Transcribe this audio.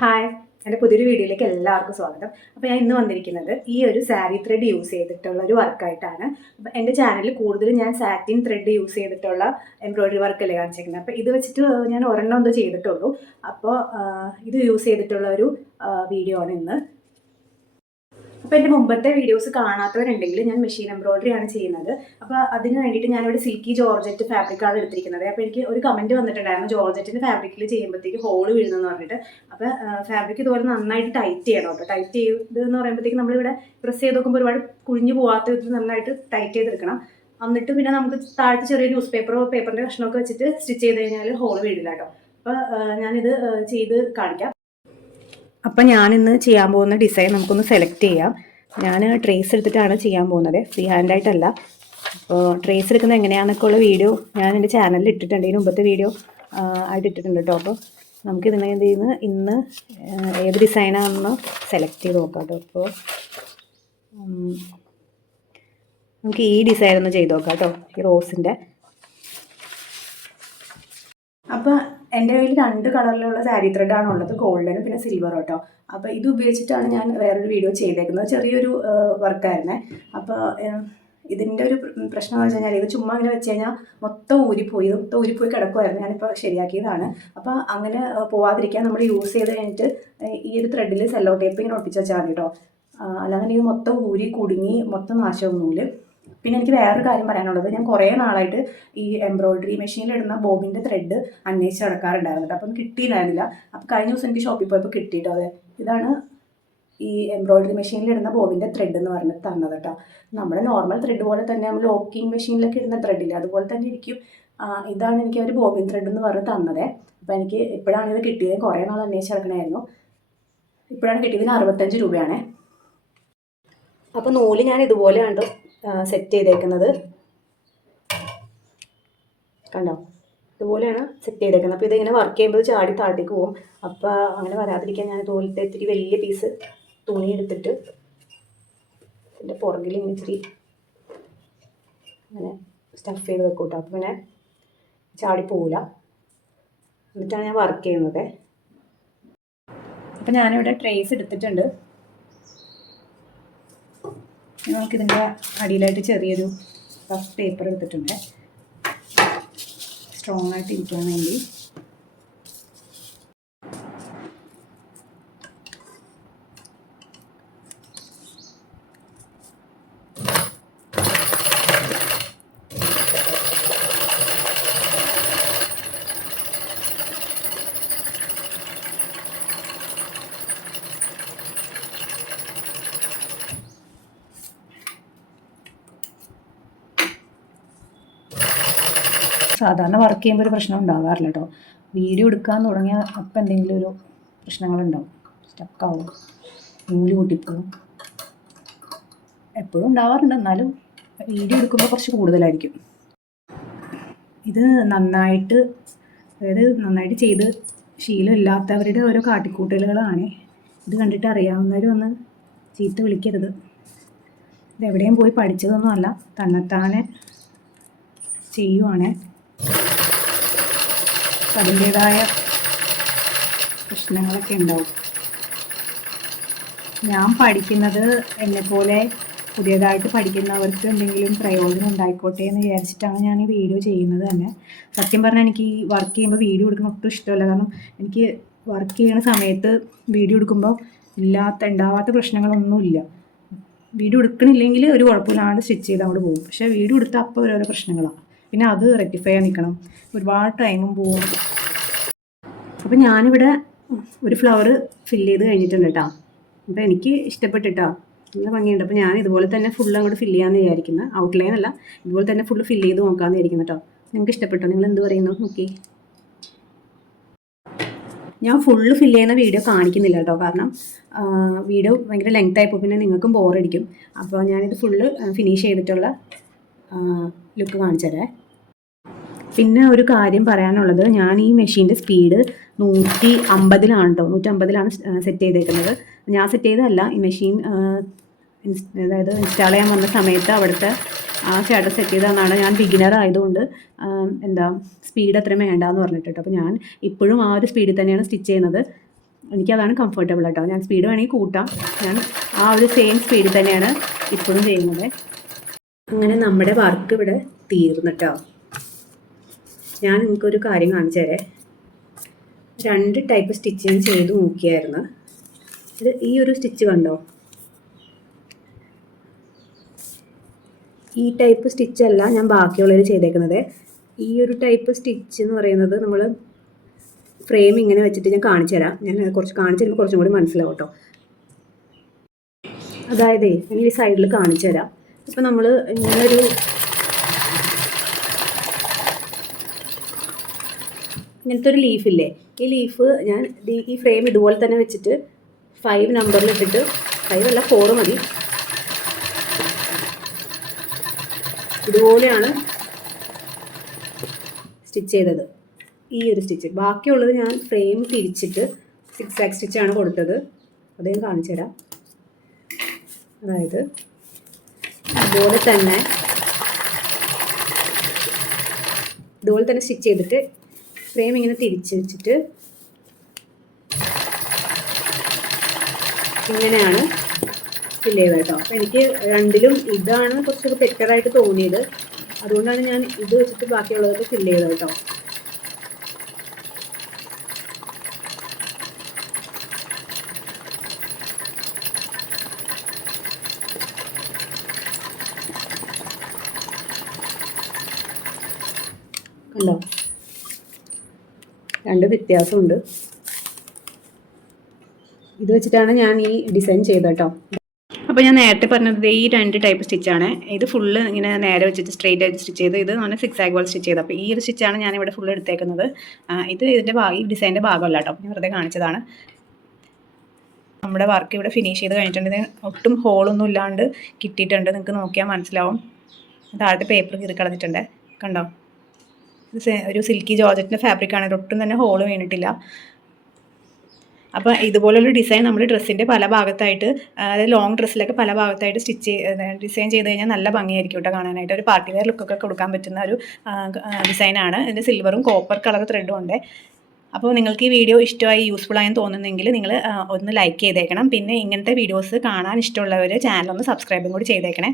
Hi, എൻ്റെ പുതിയൊരു വീഡിയോയിലേക്ക് എല്ലാവർക്കും സ്വാഗതം. അപ്പോൾ ഞാൻ ഇന്ന് വന്നിരിക്കുന്നത് ഈ ഒരു സാരി ത്രെഡ് യൂസ് ചെയ്തിട്ടുള്ള ഒരു വർക്കായിട്ടാണ്. അപ്പോൾ എൻ്റെ ചാനലിൽ കൂടുതലും ഞാൻ സാറ്റിൻ ത്രെഡ് യൂസ് ചെയ്തിട്ടുള്ള എംബ്രോയിഡറി വർക്കല്ലേ കാണിച്ചിരിക്കുന്നത്. അപ്പോൾ ഇത് വെച്ചിട്ട് ഞാൻ ഒരെണ്ണം എന്തോ ചെയ്തിട്ടുള്ളൂ. അപ്പോൾ ഇത് യൂസ് ചെയ്തിട്ടുള്ള ഒരു വീഡിയോ ആണ് ഇന്ന്. അപ്പോൾ എൻ്റെ മുമ്പത്തെ വീഡിയോസ് കാണാത്തവരുണ്ടെങ്കിൽ ഞാൻ മെഷീൻ എംബ്രോയിഡറി ആണ് ചെയ്യുന്നത്. അപ്പോൾ അതിന് വേണ്ടിയിട്ട് ഞാനിവിടെ സിൽക്കി ജോർജറ്റ് ഫാബ്രിക്കാണ് എടുത്തിരിക്കുന്നത്. അപ്പോൾ എനിക്ക് ഒരു കമൻറ്റ് വന്നിട്ടുണ്ടായിരുന്നു, ജോർജറ്റിൻ്റെ ഫാബ്രിക്കിൽ ചെയ്യുമ്പോഴത്തേക്ക് ഹോൾ വീഴുന്നെന്ന് പറഞ്ഞിട്ട്. അപ്പോൾ ഫാബ്രിക് ഇതുപോലെ നന്നായിട്ട് ടൈറ്റ് ചെയ്യണം കേട്ടോ. ടൈറ്റ് ചെയ്തെന്ന് പറയുമ്പോഴത്തേക്ക് നമ്മളിവിടെ പ്രസ് ചെയ്ത് നോക്കുമ്പോൾ ഒരുപാട് കുഴിഞ്ഞു പോകാത്ത വിധത്തിൽ നന്നായിട്ട് ടൈറ്റ് ചെയ്തെടുക്കണം. എന്നിട്ട് പിന്നെ നമുക്ക് താഴത്ത് ചെറിയ ന്യൂസ് പേപ്പറിൻ്റെ കഷ്ണമൊക്കെ വെച്ചിട്ട് സ്റ്റിച്ച് ചെയ്ത് കഴിഞ്ഞാൽ ഹോൾ വീഴില്ല കേട്ടോ. അപ്പോൾ ഞാനിത് ചെയ്ത് കാണിക്കാം. അപ്പം ഞാനിന്ന് ചെയ്യാൻ പോകുന്ന ഡിസൈൻ നമുക്കൊന്ന് സെലക്ട് ചെയ്യാം. ഞാൻ ട്രേസ് എടുത്തിട്ടാണ് ചെയ്യാൻ പോകുന്നത്, ഫ്രീ ഹാൻഡായിട്ടല്ല. അപ്പോൾ ട്രേസ് എടുക്കുന്നത് എങ്ങനെയാണെന്നൊക്കെ ഉള്ള വീഡിയോ ഞാൻ എൻ്റെ ചാനലിൽ ഇട്ടിട്ടുണ്ട്. ഇതിന് മുമ്പത്തെ വീഡിയോ ആയിട്ട് ഇട്ടിട്ടുണ്ട് കേട്ടോ. അപ്പോൾ നമുക്ക് ഇതിനെ എന്ത് ചെയ്യുന്നത്, ഇന്ന് ഏത് ഡിസൈനാണെന്ന് സെലക്ട് ചെയ്ത് നോക്കാം കേട്ടോ. അപ്പോൾ നമുക്ക് ഈ ഡിസൈൻ ഒന്ന് ചെയ്ത് നോക്കാം കേട്ടോ, ഈ റോസിൻ്റെ. അപ്പോൾ എൻ്റെ കയ്യിൽ 2 കളറിലുള്ള സാരി ത്രെഡാണ് ഉള്ളത്, ഗോൾഡനും പിന്നെ സിൽവർ കേട്ടോ. അപ്പോൾ ഇത് ഉപയോഗിച്ചിട്ടാണ് ഞാൻ വേറൊരു വീഡിയോ ചെയ്തേക്കുന്നത്. ചെറിയൊരു വർക്കായിരുന്നേ. അപ്പോൾ ഇതിൻ്റെ ഒരു പ്രശ്നം എന്ന് വെച്ച് കഴിഞ്ഞാൽ ഇത് ചുമ്മാ ഇങ്ങനെ വെച്ച് കഴിഞ്ഞാൽ മൊത്തം ഊരിപ്പോയി കിടക്കുമായിരുന്നു. ഞാനിപ്പോൾ ശരിയാക്കിയതാണ്. അപ്പോൾ അങ്ങനെ പോവാതിരിക്കാൻ നമ്മൾ യൂസ് ചെയ്ത് കഴിഞ്ഞിട്ട് ഈ ഒരു ത്രെഡിൽ സെല്ലോ ടേപ്പ് ഇങ്ങനെ ഒട്ടിച്ച് വെച്ചാൽ മതി കേട്ടോ. അല്ലാതെ ഇത് മൊത്തം ഊരി കുടുങ്ങി മൊത്തം നാശവും നൂല്. പിന്നെ എനിക്ക് വേറൊരു കാര്യം പറയാനുള്ളത്, ഞാൻ കുറേ നാളായിട്ട് ഈ എംബ്രോയിഡറി മെഷീനിലിടുന്ന ബോബിൻ്റെ ത്രെഡ് അന്വേഷിച്ച് നടക്കാറുണ്ടായിരുന്നു. അപ്പം കിട്ടിയിട്ടുണ്ടായിരുന്നില്ല. അപ്പോൾ കഴിഞ്ഞ ദിവസം എനിക്ക് ഷോപ്പിൽ പോയപ്പോൾ കിട്ടിയിട്ടോ. അതെ, ഇതാണ് ഈ എംബ്രോയിഡറി മെഷീനിലിടുന്ന ബോബിൻ്റെ ത്രെഡ് എന്ന് പറഞ്ഞിട്ട് തന്നത് കേട്ടോ. നമ്മുടെ നോർമൽ ത്രെഡ് പോലെ തന്നെ നമ്മൾ ലോക്കിംഗ് മെഷീനിലൊക്കെ ഇടുന്ന ത്രെഡില്ല, അതുപോലെ തന്നെ ഇരിക്കും. ഇതാണ് എനിക്ക് അവർ ബോബിൻ ത്രെഡ് എന്ന് പറഞ്ഞ് തന്നത്. അപ്പോൾ എനിക്ക് ഇപ്പോഴാണ് ഇത് കിട്ടിയത്. കുറേ നാൾ അന്വേഷിച്ച് നടക്കണമായിരുന്നു. ഇപ്പോഴാണ് കിട്ടിയതിന് 65 രൂപയാണേ. അപ്പോൾ നൂല് ഞാൻ ഇതുപോലെയാണ് സെറ്റ് ചെയ്തേക്കുന്നത്, കണ്ടോ? ഇതുപോലെയാണ് സെറ്റ് ചെയ്തേക്കുന്നത്. അപ്പോൾ ഇതിങ്ങനെ വർക്ക് ചെയ്യുമ്പോൾ ചാടി താഴത്തേക്ക് പോകും. അപ്പോൾ അങ്ങനെ വരാതിരിക്കാൻ ഞാൻ ഇതുപോലത്തെ ഇത്തിരി വലിയ പീസ് തുണി എടുത്തിട്ട് ഇതിൻ്റെ പുറകിൽ ഇങ്ങനെ ഇത്തിരി അങ്ങനെ സ്റ്റഫ് ചെയ്ത് വെക്കും കേട്ടോ. അപ്പോൾ പിന്നെ ചാടി പോവില്ല. എന്നിട്ടാണ് ഞാൻ വർക്ക് ചെയ്യുന്നത്. അപ്പോൾ ഞാനിവിടെ ട്രേസ് എടുത്തിട്ടുണ്ട്. നമുക്കിതിൻ്റെ അടിയിലായിട്ട് ചെറിയൊരു റഫ് പേപ്പർ എടുത്തിട്ടുണ്ട്, സ്ട്രോങ് ആയിട്ട് ഇരിക്കാൻ വേണ്ടി. സാധാരണ വർക്ക് ചെയ്യുമ്പോൾ ഒരു പ്രശ്നം ഉണ്ടാകാറില്ല കേട്ടോ. വീഡിയോ എടുക്കാൻ തുടങ്ങിയാൽ അപ്പം എന്തെങ്കിലും ഒരു പ്രശ്നങ്ങളുണ്ടാവും, സ്റ്റക്കാവും, നൂല് കൂട്ടിപ്പോവും. എപ്പോഴും ഉണ്ടാവാറുണ്ട്, എന്നാലും വീഡിയോ എടുക്കുമ്പോൾ കുറച്ച് കൂടുതലായിരിക്കും. ഇത് നന്നായിട്ട് ചെയ്ത് ശീലമില്ലാത്തവരുടെ ഓരോ കാട്ടിക്കൂട്ടലുകളാണ്. ഇത് കണ്ടിട്ട് അറിയാവുന്നവരും ഒന്ന് ചീത്ത വിളിക്കരുത്. ഇതെവിടെയും പോയി പഠിച്ചതൊന്നും അല്ല, തന്നെത്താനെ ചെയ്യുവാണ്. അതിൻ്റേതായ പ്രശ്നങ്ങളൊക്കെ ഉണ്ടാവും. ഞാൻ പഠിക്കുന്നത് എന്നെപ്പോലെ പുതിയതായിട്ട് പഠിക്കുന്നവർക്ക് എന്തെങ്കിലും പ്രയോജനം ഉണ്ടായിക്കോട്ടെ എന്ന് വിചാരിച്ചിട്ടാണ് ഞാൻ ഈ വീഡിയോ ചെയ്യുന്നത് തന്നെ. സത്യം പറഞ്ഞാൽ എനിക്ക് ഈ വർക്ക് ചെയ്യുമ്പോൾ വീഡിയോ എടുക്കുന്ന ഒട്ടും ഇഷ്ടമല്ല. കാരണം എനിക്ക് വർക്ക് ചെയ്യുന്ന സമയത്ത് വീഡിയോ എടുക്കുമ്പോൾ ഉണ്ടാവാത്ത പ്രശ്നങ്ങളൊന്നുമില്ല. വീഡിയോ എടുക്കണില്ലെങ്കിൽ ഒരു കുഴപ്പമില്ലാണ്ട് സ്റ്റിച്ച് ചെയ്ത് അങ്ങോട്ട് പോകും. പക്ഷേ വീഡിയോ എടുത്താൽ അപ്പോൾ ഓരോരോ പ്രശ്നങ്ങളാണ്. പിന്നെ അത് റെക്ടിഫൈ ചെയ്യാൻ നിൽക്കണം, ഒരുപാട് ടൈമും പോവും. അപ്പോൾ ഞാനിവിടെ ഒരു ഫ്ലവർ ഫില്ല് ചെയ്ത് കഴിഞ്ഞിട്ടുണ്ട് കേട്ടോ. അപ്പോൾ എനിക്ക് ഇഷ്ടപ്പെട്ടിട്ടോ, നല്ല ഭംഗിയുണ്ട്. അപ്പോൾ ഞാൻ ഇതുപോലെ തന്നെ ഫുള്ള് അങ്ങോട്ട് ഫില്ല് ചെയ്യാമെന്ന് വിചാരിക്കുന്നത്. ഔട്ട്ലൈൻ അല്ല, ഇതുപോലെ തന്നെ ഫുള്ള് ഫില്ല് ചെയ്ത് നോക്കാമെന്ന് വിചാരിക്കുന്നു കേട്ടോ. നിങ്ങൾക്ക് ഇഷ്ടപ്പെട്ടോ? നിങ്ങൾ എന്ത് പറയുന്നു? നോക്കി, ഞാൻ ഫുള്ള് ഫില്ല് ചെയ്യുന്ന വീഡിയോ കാണിക്കുന്നില്ല കേട്ടോ. കാരണം വീഡിയോ ഭയങ്കര ലെങ്ത് ആയിപ്പോൾ പിന്നെ നിങ്ങൾക്കും ബോറടിക്കും. അപ്പോൾ ഞാനിത് ഫുള്ള് ഫിനിഷ് ചെയ്തിട്ടുള്ള ലുക്ക് കാണിച്ചതേ. പിന്നെ ഒരു കാര്യം പറയാനുള്ളത്, ഞാൻ ഈ മെഷീൻ്റെ സ്പീഡ് 150-ലാണ് കേട്ടോ. 150-ലാണ് സെറ്റ് ചെയ്തേക്കുന്നത്. ഞാൻ സെറ്റ് ചെയ്തതല്ല, ഈ മെഷീൻ അതായത് ഇൻസ്റ്റാൾ ചെയ്യാൻ വന്ന സമയത്ത് അവിടുത്തെ ആ ചേട്ടൻ സെറ്റ് ചെയ്തതെന്നാണ്. ഞാൻ ബിഗിനർ ആയതുകൊണ്ട് സ്പീഡ് അത്രയും വേണ്ടാന്ന് പറഞ്ഞിട്ട്. അപ്പോൾ ഞാൻ ഇപ്പോഴും ആ ഒരു സ്പീഡിൽ തന്നെയാണ് സ്റ്റിച്ച് ചെയ്യുന്നത്. എനിക്കതാണ് കംഫർട്ടബിൾ കേട്ടോ. ഞാൻ സ്പീഡ് വേണമെങ്കിൽ കൂട്ടാം. ഞാൻ ആ ഒരു സെയിം സ്പീഡിൽ തന്നെയാണ് ഇപ്പോഴും ചെയ്യുന്നത്. അങ്ങനെ നമ്മുടെ വർക്ക് ഇവിടെ തീർന്നിട്ടോ. ഞാൻ നിങ്ങൾക്കൊരു കാര്യം കാണിച്ചു തരാം. 2 ടൈപ്പ് സ്റ്റിച്ച് ഞാൻ ചെയ്ത് നോക്കിയായിരുന്നു. ഇത് ഈ ഒരു സ്റ്റിച്ച് കണ്ടോ, ഈ ടൈപ്പ് സ്റ്റിച്ചല്ല ഞാൻ ബാക്കിയുള്ളവർ ചെയ്തേക്കുന്നത്. ഈ ഒരു ടൈപ്പ് സ്റ്റിച്ച് എന്ന് പറയുന്നത് നമ്മൾ ഫ്രെയിം ഇങ്ങനെ വെച്ചിട്ട് ഞാൻ കാണിച്ചു തരാം. ഞാൻ കുറച്ച് കാണിച്ചു തരുമ്പോൾ കുറച്ചും കൂടി മനസ്സിലാവും കേട്ടോ. അതായത് ഞാൻ ഈ സൈഡിൽ കാണിച്ചു തരാം. ഇപ്പം നമ്മൾ ഇങ്ങനൊരു ഇങ്ങനത്തെ ഒരു ലീഫില്ലേ, ഈ ലീഫ് ഞാൻ ഈ ഫ്രെയിം ഇതുപോലെ തന്നെ വെച്ചിട്ട് 5 നമ്പറിലിട്ടിട്ട്, 5 അല്ല 4 മതി, ഇതുപോലെയാണ് സ്റ്റിച്ച് ചെയ്തത്. ഈ ഒരു സ്റ്റിച്ച്. ബാക്കിയുള്ളത് ഞാൻ ഫ്രെയിം തിരിച്ചിട്ട് 6 ആക്ക് സ്റ്റിച്ചാണ് കൊടുത്തത്. അത് ഞാൻ കാണിച്ചു തരാം. അതായത് ഇതുപോലെ തന്നെ സ്റ്റിച്ച് ചെയ്തിട്ട് ഫ്രെയിം ഇങ്ങനെ തിരിച്ച് വെച്ചിട്ട് ഇങ്ങനെയാണ് ഫില്ല് ചെയ്തത് കേട്ടോ. അപ്പോൾ എനിക്ക് രണ്ടിലും ഇതാണ് കുറച്ചൊരു ബെറ്ററായിട്ട് തോന്നിയത്. അതുകൊണ്ടാണ് ഞാൻ ഇത് വെച്ചിട്ട് ബാക്കിയുള്ളതൊക്കെ ഫില്ല് ചെയ്തത് കേട്ടോ. കണ്ടോ, 2 വ്യത്യാസമുണ്ട്. ഇത് വെച്ചിട്ടാണ് ഞാൻ ഈ ഡിസൈൻ ചെയ്തത് കേട്ടോ. അപ്പോൾ ഞാൻ നേരത്തെ പറഞ്ഞത് ഈ 2 ടൈപ്പ് സ്റ്റിച്ചാണ്. ഇത് ഫുള്ള് ഇങ്ങനെ നേരെ വെച്ചിട്ട് സ്ട്രെയിറ്റ് ആയിട്ട് സ്റ്റിച്ച് ചെയ്ത്, ഇത് നമ്മൾ 6 ആക്ക് പോലെ സ്റ്റിച്ച് ചെയ്ത്. അപ്പോൾ ഈ ഒരു സ്റ്റിച്ചാണ് ഞാൻ ഇവിടെ ഫുള്ള് എടുത്തേക്കുന്നത്. ഇത് ഇതിൻ്റെ ഈ ഡിസൈൻ്റെ ഭാഗമല്ല കേട്ടോ, ഞാൻ വെറുതെ കാണിച്ചതാണ്. നമ്മുടെ വർക്ക് ഇവിടെ ഫിനിഷ് ചെയ്ത് കഴിഞ്ഞിട്ടുണ്ട്. ഒട്ടും ഹോളൊന്നും ഇല്ലാണ്ട് കിട്ടിയിട്ടുണ്ട്. നിങ്ങൾക്ക് നോക്കിയാൽ മനസ്സിലാവും. താഴത്തെ പേപ്പർ കീറി കളഞ്ഞിട്ടുണ്ട്, കണ്ടോ. ഒരു സിൽക്കി ജോർജറ്റിൻ്റെ ഫാബ്രിക്കാണ്. ഇതൊട്ടും തന്നെ ഹോള് വീണിട്ടില്ല. അപ്പോൾ ഇതുപോലൊരു ഡിസൈൻ നമ്മൾ ഡ്രസ്സിൻ്റെ പല ഭാഗത്തായിട്ട്, അതായത് ലോങ് ഡ്രസ്സിലൊക്കെ പല ഭാഗത്തായിട്ട് ഡിസൈൻ ചെയ്ത് കഴിഞ്ഞാൽ നല്ല ഭംഗിയായിരിക്കും കേട്ടോ കാണാനായിട്ട്. ഒരു പാർട്ടി വെയർ ലുക്കൊക്കെ കൊടുക്കാൻ പറ്റുന്ന ഒരു ഡിസൈനാണ്. ഇതിൻ്റെ സിൽവറും കോപ്പർ കളർ ത്രെഡും ഉണ്ട്. അപ്പോൾ നിങ്ങൾക്ക് ഈ വീഡിയോ ഇഷ്ടമായി യൂസ്ഫുൾ ആയെന്ന് തോന്നുന്നെങ്കിൽ നിങ്ങൾ ഒന്ന് ലൈക്ക് ചെയ്തേക്കണം. പിന്നെ ഇങ്ങനത്തെ വീഡിയോസ് കാണാൻ ഇഷ്ടമുള്ളവർ ചാനലൊന്ന് സബ്സ്ക്രൈബും കൂടി ചെയ്തേക്കണേ.